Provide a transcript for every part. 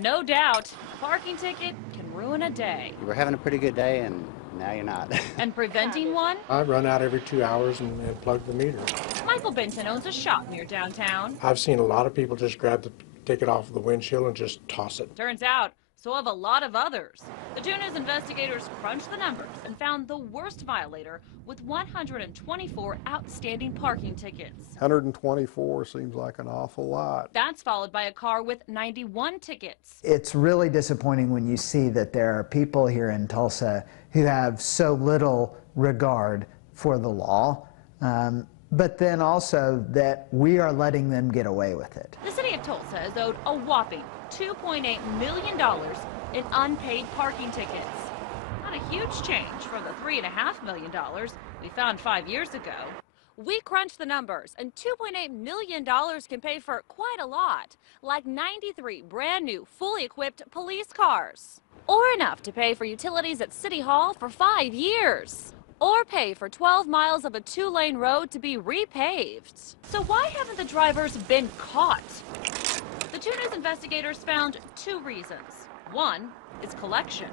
No doubt, a parking ticket can ruin a day. You were having a pretty good day, and now you're not. And preventing one? I run out every 2 hours and plug the meter. Michael Benton owns a shop near downtown. I've seen a lot of people just grab the ticket off of the windshield and just toss it. Turns out, so have a lot of others. The 2 News investigators crunched the numbers and found the worst violator with 124 outstanding parking tickets. 124 seems like an awful lot. That's followed by a car with 91 tickets. It's really disappointing when you see that there are people here in Tulsa who have so little regard for the law, but then also that we are letting them get away with it. The city of Tulsa is owed a whopping $2.8 million in unpaid parking tickets. Not a huge change from the $3.5 million we found 5 years ago. We crunched the numbers, and $2.8 million can pay for quite a lot, like 93 brand new, fully equipped police cars. Or enough to pay for utilities at City Hall for 5 years. Or pay for 12 miles of a 2-lane road to be repaved. So why haven't the drivers been caught? The 2 News investigators found 2 reasons. One is collection.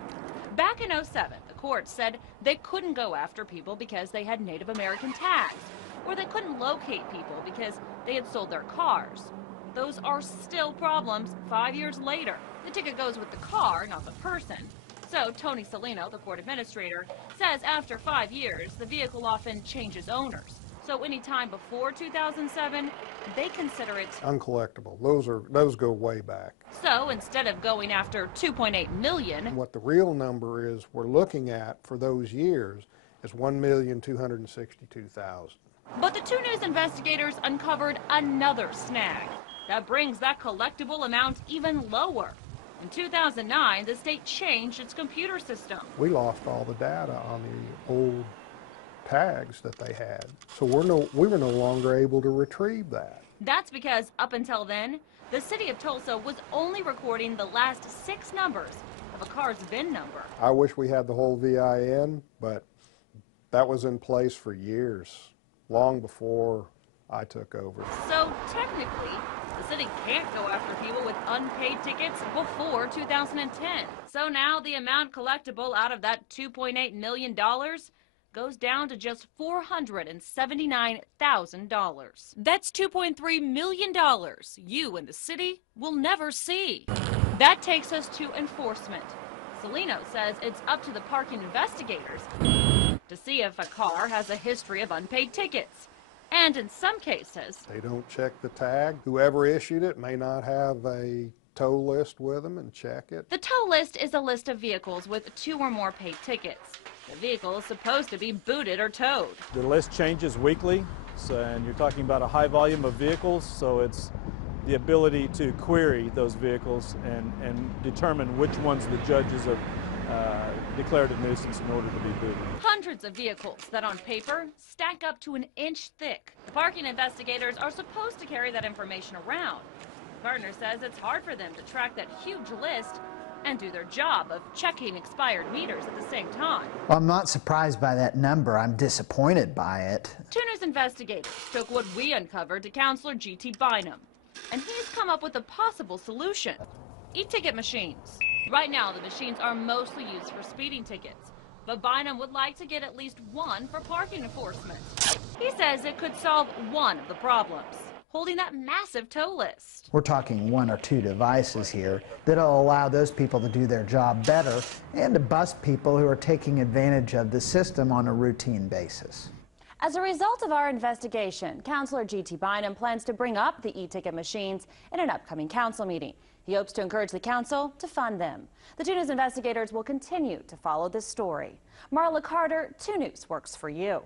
Back in '07, the court said they couldn't go after people because they had Native American tags, or they couldn't locate people because they had sold their cars. Those are still problems 5 years later. The ticket goes with the car, not the person. So Tony Salino, the court administrator, says after 5 years, the vehicle often changes owners. So any time before 2007, they consider it Uncollectible. Those go way back. So instead of going after $2.8 million, What the real number is we're looking at for those years is $1,262,000. but the 2 News investigators uncovered another snag that brings that collectible amount even lower. In 2009, the state changed its computer system. We lost all the data on the old tags that they had, so we were no longer able to retrieve that. That's because up until then, the city of Tulsa was only recording the last 6 numbers of a car's VIN number. I wish we had the whole VIN, but that was in place for years, long before I took over. So technically, the city can't go after people with unpaid tickets before 2010. So now the amount collectible out of that $2.8 million goes down to just $479,000. That's $2.3 million you and the city will never see. That takes us to enforcement. Salino says it's up to the parking investigators to see if a car has a history of unpaid tickets. And in some cases, They don't check the tag. Whoever issued it may not have a tow list with them and check it. the tow list is a list of vehicles with 2 or more paid tickets. The vehicle is supposed to be booted or towed. The list changes weekly, and you're talking about a high volume of vehicles, so it's the ability to query those vehicles and determine which ones the judges have declared a nuisance in order to be booted. Hundreds of vehicles that on paper stack up to an inch thick. The parking investigators are supposed to carry that information around. The partner says it's hard for them to track that huge list and do their job of checking expired meters at the same time. Well, I'm not surprised by that number. I'm disappointed by it. 2 News investigators took what we uncovered to Counselor G.T. Bynum, and he's come up with a possible solution. E-ticket machines. Right now, the machines are mostly used for speeding tickets, but Bynum would like to get at least one for parking enforcement. He says it could solve one of the problems, holding that massive tow list. We're talking 1 or 2 devices here that'll allow those people to do their job better and to bust people who are taking advantage of the system on a routine basis. As a result of our investigation, Counselor G.T. Bynum plans to bring up the e-ticket machines in an upcoming council meeting. He hopes to encourage the council to fund them. The 2 News investigators will continue to follow this story. Marla Carter, 2 News works for you.